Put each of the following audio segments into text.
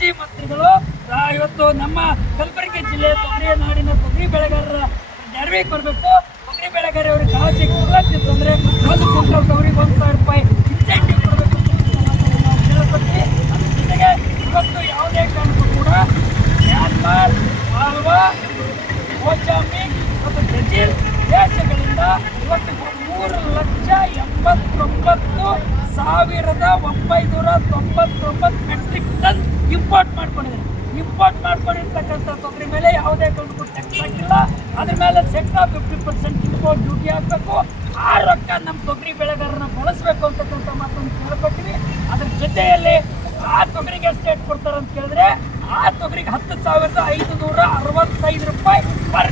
ಕೃಷಿ ಮಂತ್ರಿಗಳು ಇವತ್ತು ನಮ್ಮ ಕಲಬುರಗಿ ಜಿಲ್ಲೆ ತೊಗರಿ ನಾಡಿನ ತೊಗರಿ ಬೆಳೆಗಾರರ ನೆರವಿಗೆ ಬರಬೇಕು. ತೊಗರಿ ಬೆಳೆಗಾರರಿಗೆ ಕಾಳಜಿ ಕೊಡಲಾಗ್ತಿತ್ತು ಅಂದರೆ ಒಂದು ಕ್ವಿಂಟಲ್ ತೊಗರಿಗೆ ಒಂದು ಸಾವಿರ ರೂಪಾಯಿ ಇನ್ಸೆಂಟಿವ್ ಕೊಡಬೇಕು ಕೇಳ್ಕೊತೀವಿ ಅದ್ರ ಜೊತೆಗೆ ಇವತ್ತು ಯಾವುದೇ ಕಾರಣಕ್ಕೂ ಕೂಡ ಮ್ಯಾನ್ಮಾರ್, ಮಾಲ್ವಾ ಓಚಾಮಿ ಮತ್ತು ಬ್ರೆಜಿಲ್ ದೇಶಗಳಿಂದ ಇವತ್ತು ಮೂರು ಲಕ್ಷ ಎಂಬತ್ತೊಂಬತ್ತು ಸಾವಿರದ ಒಂಬೈನೂರ ತೊಂಬತ್ತೊಂಬತ್ತು ಮೆಟ್ರಿಕ್ ಟನ್ ಇಂಪೋರ್ಟ್ ಮಾಡ್ಕೊಂಡಿದ್ದಾರೆ. ಇಂಪೋರ್ಟ್ ಮಾಡ್ಕೊಂಡಿರ್ತಕ್ಕಂಥ ತೊಗರಿ ಮೇಲೆ ಯಾವುದೇ ಕಾರಣಕ್ಕೂ ಟ್ಯಾಕ್ಸ್ ಹಾಕಿಲ್ಲ. ಅದ್ರ ಮೇಲೆ sector fifty percent import duty ಹಾಕಬೇಕು. ಆ ರೊಕ್ಕ ನಮ್ಮ ತೊಗರಿ ಬೆಳೆಗಾರರನ್ನ ಬಳಸಬೇಕು ಅಂತಕ್ಕಂಥ ಮಾತನ್ನು ಕೇಳ್ಕೊತೀವಿ ಅದ್ರ ಜೊತೆಯಲ್ಲಿ ಆ ತೊಗರಿಗೆ ಎಷ್ಟು ರೇಟ್ ಕೊಡ್ತಾರೆ ಅಂತ ಕೇಳಿದ್ರೆ ಆ ತೊಗರಿಗೆ ಹತ್ತು ಸಾವಿರದ ಐದು ನೂರ ಅರವತ್ತೈದು ರೂಪಾಯಿ ಪರ್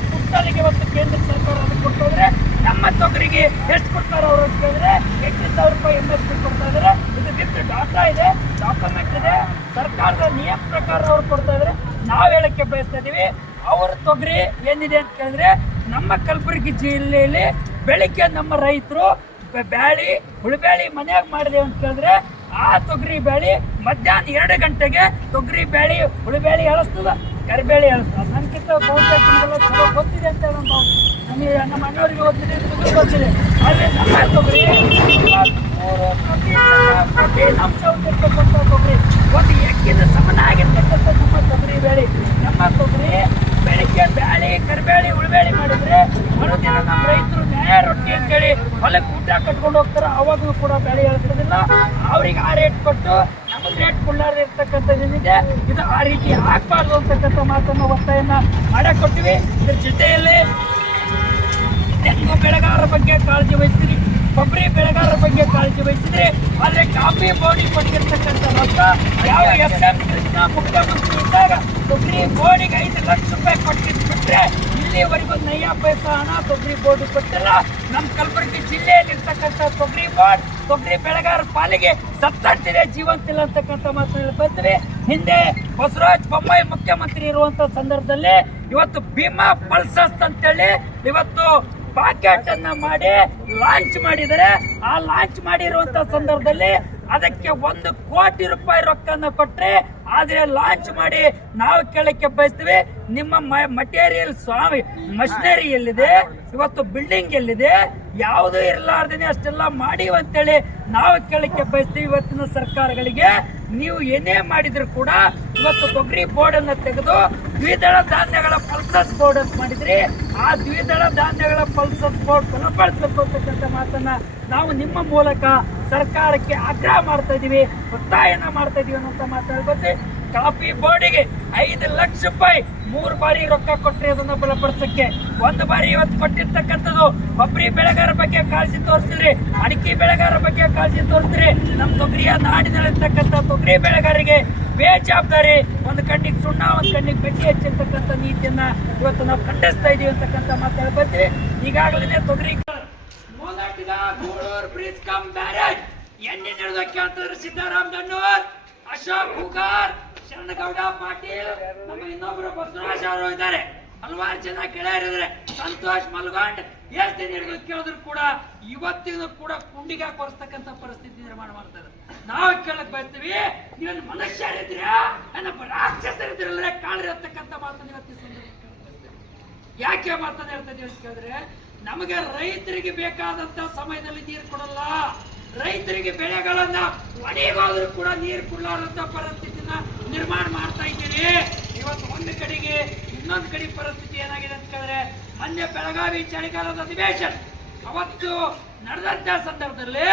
ಇವತ್ತು ಕೇಂದ್ರ ಸರ್ಕಾರ ಅದಕ್ಕೆ ಕೊಟ್ಟೋದ್ರೆ ನಮ್ಮ ತೊಗರಿಗೆ ಎಷ್ಟು ಕೊಡ್ತಾರೆ ಅವರು ಅಂತ ಕೇಳಿದ್ರೆ ಎಂಟು ಸಾವಿರ ರೂಪಾಯಿ ಎಂ ಎಸ್ ಪಿ ಕೊಡ್ತಾ ಇದ್ದಾರೆ ಇದು ವಿತ್ ಡಾಟಾ ಇದೆ ಡಾಕ್ಯುಮೆಂಟ್ ಇದೆ, ಸರ್ಕಾರದ ನಿಯಮ ಪ್ರಕಾರ ಅವ್ರು ಕೊಡ್ತಾ ಇದ್ರೆ. ನಾವು ಹೇಳಕ್ಕೆ ಬಯಸ್ತಾ ಇದೀವಿ, ಅವ್ರ ತೊಗರಿ ಏನಿದೆ ಅಂತ ಕೇಳಿದ್ರೆ ನಮ್ಮ ಕಲಬುರಗಿ ಜಿಲ್ಲೆಯಲ್ಲಿ ಬೆಳಿಗ್ಗೆ ನಮ್ಮ ರೈತರು ಬ್ಯಾಳಿ, ಹುಳಿಬ್ಯಾಳಿ ಮನೆಯಾಗ ಮಾಡಿದೆ ಅಂತ ಕೇಳಿದ್ರೆ ಆ ತೊಗರಿ ಬ್ಯಾಳಿ ಮಧ್ಯಾಹ್ನ ಎರಡು ಗಂಟೆಗೆ ತೊಗರಿ ಬ್ಯಾಳಿ, ಹುಳಿಬ್ಯಾಳಿ ಎಳಸ್ತದ ಕರಿಬೇಳಿ ಎಳಸ್ತದ. ನನ್ಕಿಂತ ಬಹುತೇಕ ಚಲೋ ಗೊತ್ತಿದೆ ಅಂತ ಹೇಳಿ ನಮಗೆ ನಮ್ಮ ಅಣ್ಣವರಿಗೆ ಗೊತ್ತಿದೆ ಗೊತ್ತಿದೆ. ಆದರೆ ನಮ್ಮ ಮೂರು ಪ್ರೋಟೀನ್ ಅಂಶ ಹೊಂದಿರ್ತಕ್ಕಂಥ ತೊಗರಿ ಒಂದು ಎಕ್ಕಿನ ಸಮನಾಗಿರ್ತಕ್ಕಂಥ ನಮ್ಮ ತೊಗರಿ ಬೇಳಿ ನಮ್ಮ ತೊಗರಿ ಬೆಳಿಗ್ಗೆ ಬ್ಯಾಳಿ ಕರಿಬೇಳಿ ಉಳ್ಬೇಳಿ ಮಾಡಿದ್ರೆ ಮರುದಿನ ನಮ್ಮ ರೈತರು ನ್ಯಾಯ ರೊಟ್ಟಿ ಅಂತೇಳಿ ಹೊಲಕ್ಕೆ ಊಟ ಕಟ್ಕೊಂಡು ಹೋಗ್ತಾರೆ, ಅವಾಗಲೂ ಕೂಡ ಬೆಳೆ ಇಳಿಸೋದಿಲ್ಲ ಅವ್ರಿಗೆ ಆ ರೇಟ್ ಕೊಟ್ಟು, ನಮಗೆ ರೇಟ್ ಕೊಡ್ಲಾರ್ದು ಇರ್ತಕ್ಕಂಥ ಏನಿದೆ ಇದು ಆ ರೀತಿ ಹಾಕ್ಬಾರ್ದು ಅಂತಕ್ಕಂಥ ಮಾತನ್ನು ಒತ್ತಾಯನ ಮಾಡಕ್ಕೆ ಕೊಟ್ಟಿವಿ ಇದ್ರ ಜೊತೆಯಲ್ಲಿ ತೆಂಗು ಬೆಳೆಗಾರರ ಬಗ್ಗೆ ಕಾಳಜಿ ವಹಿಸಿದ್ರಿ, ಕೊಬ್ಬರಿ ಬೆಳೆಗಾರರ ಬಗ್ಗೆ ಕಾಳಜಿ ವಹಿಸಿದ್ರಿ. ಆದ್ರೆ ಕಾಫಿ ಬೋಡಿ ಕೊಟ್ಟಿರ್ತಕ್ಕಂಥ ಮೊತ್ತ ಯಾವ ಎಸ್ ಎಂ ಕೃಷ್ಣ ಮುಖ್ಯಮಂತ್ರಿ ಇದ್ದಾಗ ಕೊಬ್ಬರಿ ಬೋಡಿಗೆ ಐದು ಲಕ್ಷ ರೂಪಾಯಿ ಕೊಟ್ಟಿರ್ಬಿಟ್ರೆ ಇಲ್ಲಿವರೆಗೂ ನಯ್ಯ ಪೈಸ, ಹಣ, ತೊಗರಿ ಬೋರ್ಡ್ ಕೊಟ್ಟಿಲ್ಲ ನಮ್ಮ ಕಲಬುರಗಿ ಜಿಲ್ಲೆಯಲ್ಲಿ ಇರ್ತಕ್ಕಂಥ ತೊಗರಿ ಬೋರ್ಡ್ ತೊಗರಿ ಬೆಳೆಗಾರ ಪಾಲಿಗೆ ಸತ್ತಂತಿದೆ ಜೀವಂತಿಲ್ಲ ಅಂತಕ್ಕಂಥ ಮಾತನ್ನು ಬಂದ್ವಿ. ಹಿಂದೆ ಬಸವರಾಜ ಬೊಮ್ಮಾಯಿ ಮುಖ್ಯಮಂತ್ರಿ ಇರುವಂತ ಸಂದರ್ಭದಲ್ಲಿ ಇವತ್ತು ಭೀಮಾ ಪಲ್ಸಸ್ ಅಂತೇಳಿ ಇವತ್ತು ಪಾಕೆಟ್ ಅನ್ನ ಮಾಡಿ ಲಾಂಚ್ ಮಾಡಿದರೆ, ಆ ಲಾಂಚ್ ಮಾಡಿರುವಂತ ಸಂದರ್ಭದಲ್ಲಿ ಅದಕ್ಕೆ ಒಂದು ಕೋಟಿ ರೂಪಾಯಿ ರೊಕ್ಕನ ಕೊಟ್ಟರೆ ಆದ್ರೆ ಲಾಂಚ್ ಮಾಡಿ ನಾವು ಕೇಳಕ್ಕೆ ಬಯಸ್ತೀವಿ. ನಿಮ್ಮ ಮಟೀರಿಯಲ್ ಸ್ವಾಮಿ ಮಷಿನರಿ ಎಲ್ಲಿದೆ, ಇವತ್ತು ಬಿಲ್ಡಿಂಗ್ ಎಲ್ಲಿದೆ, ಯಾವುದು ಇರಲಾರ್ದೇನೆ ಅಷ್ಟೆಲ್ಲ ಮಾಡಿವಂತೇಳಿ ನಾವು ಕೇಳಕ್ಕೆ ಬಯಸ್ತೀವಿ ಇವತ್ತಿನ ಸರ್ಕಾರಗಳಿಗೆ. ನೀವು ಏನೇ ಮಾಡಿದ್ರು ಕೂಡ ಇವತ್ತು ತೊಗರಿ ಬೋರ್ಡ್ ಅನ್ನ ತೆಗೆದು ದ್ವಿದಳ ಧಾನ್ಯಗಳ ಪಲ್ಸಸ್ ಬೋರ್ಡ್ ಅಂತ ಮಾಡಿದ್ರಿ. ಆ ದ್ವಿದಳ ಧಾನ್ಯಗಳ ಪಲ್ಸಸ್ ಬೋರ್ಡ್ ಬಲಪಡಿಸಬೇಕು ಅಂತಕ್ಕಂಥ ಮಾತನ್ನ ನಾವು ನಿಮ್ಮ ಮೂಲಕ ಸರ್ಕಾರಕ್ಕೆ ಆಗ್ರಹ ಮಾಡ್ತಾ ಇದೀವಿ, ಒತ್ತಾಯನ ಮಾಡ್ತಾ ಇದೀವಿ ಅನ್ನೋ ಮಾತಾಡ್ಬೋದು ಕಾಫಿ ಬೋರ್ಡಿಗೆ ಐದು ಲಕ್ಷ ರೂಪಾಯಿ. ಮೂರು ಬಾರಿ ರೊಕ್ಕ ಕೊಟ್ಟರೆ ಅದನ್ನ ಬಲಪಡಿಸಕ್ಕೆ. ಒಂದು ಬಾರಿ ಇವತ್ತು ಕೊಟ್ಟಿರ್ತಕ್ಕಂಥದ್ದು ಕೊಬ್ಬರಿ ಬೆಳೆಗಾರ ಬಗ್ಗೆ ಕಾಳಜಿ ತೋರಿಸಿದ್ರಿ ಅಡಿಕೆ ಬೆಳೆಗಾರ ಬಗ್ಗೆ ಕಾಳಜಿ ತೋರಿಸಿದ್ರಿ ನಮ್ಮ ತೊಗರಿಯ ನಾಡಿನಲ್ಲಿರ್ತಕ್ಕಂಥ ತೊಗರಿ ಬೆಳೆಗಾರರಿಗೆ ಬೇಜವಾಬ್ದಾರಿ, ಒಂದು ಕಣ್ಣಿಗೆ ಸುಣ್ಣ, ಒಂದು ಕಣ್ಣಿಗೆ ಬೆಟ್ಟಿ ಹಚ್ಚಿರ್ತಕ್ಕಂಥ ನೀತಿಯನ್ನ ಇವತ್ತು ನಾವು ಖಂಡಿಸ್ತಾ ಇದೀವಿ ಅಂತಕ್ಕಂಥ ಮಾತಾಡಿ ಬರ್ತೀವಿ. ಈಗಾಗಲೇ ತೊಗರಿ ಗೂಳೂರ್ ಕಮ್ ಎಣ್ಣೆ ಸಿದ್ದರಾಮ್ ದಣ್ಣೂರ್ ಅಶೋಕ್ ಹುಗಾರ್. ಶರಣಗೌಡ ಪಾಟೀಲ್, ನಮ್ಮ ಇನ್ನೊಬ್ರು ಬಸವರಾಜ್ ಅವರು ಇದ್ದಾರೆ. ಹಲವಾರು ಜನ ಗೆಳೆಯರಿದ್ದಾರೆ ಸಂತೋಷ್ ಮಲ್ಗಾಂಡ್, ಎಷ್ಟು ಹಿಡಿದು ಕೇಳಿದ್ರು ಕೂಡ ಇವತ್ತಿನ ಕೂಡ ಕುಂಡಿಗೆ ಕೊರಿಸ್ತಕ್ಕಂಥ ಪರಿಸ್ಥಿತಿ ನಿರ್ಮಾಣ ಮಾಡ್ತಾರೆ ನಾವು ಕೇಳಕ್ ಬಯಸ್ತೀವಿ ನೀವೇನು ಮನುಷ್ಯರಿದ್ರೆ, ಏನಪ್ಪ ಕಾಣಿರತಕ್ಕಂತ ಮಾತನ್ನ ಮಾತನ್ನು ಇವತ್ತಿನ. ಯಾಕೆ ಮಾತನ್ನ ಹೇಳ್ತದೆ ಅಂತ ಕೇಳಿದ್ರೆ, ನಮಗೆ ರೈತರಿಗೆ ಬೇಕಾದಂತ ಸಮಯದಲ್ಲಿ ನೀರು ಕೊಡಲ್ಲ. ರೈತರಿಗೆ ಬೆಳೆಗಳನ್ನ ಒಣಗಾದ್ರೂ ಕೂಡ ನೀರು ಕೊಡಲಾರಂತ ನಿರ್ಮಾಣ ಮಾಡ್ತಾ ಇದ್ದೀರಿ. ಇವತ್ತು ಒಂದು ಕಡೆಗೆ ಇನ್ನೊಂದು ಕಡೆ ಪರಿಸ್ಥಿತಿ ಏನಾಗಿದೆ ಅಂತ ಕೇಳಿದ್ರೆ, ಮೊನ್ನೆ ಬೆಳಗಾವಿ ಚಳಿಗಾಲದ ಅಧಿವೇಶನ. ಅವತ್ತು ನಡೆದಂತ ಸಂದರ್ಭದಲ್ಲಿ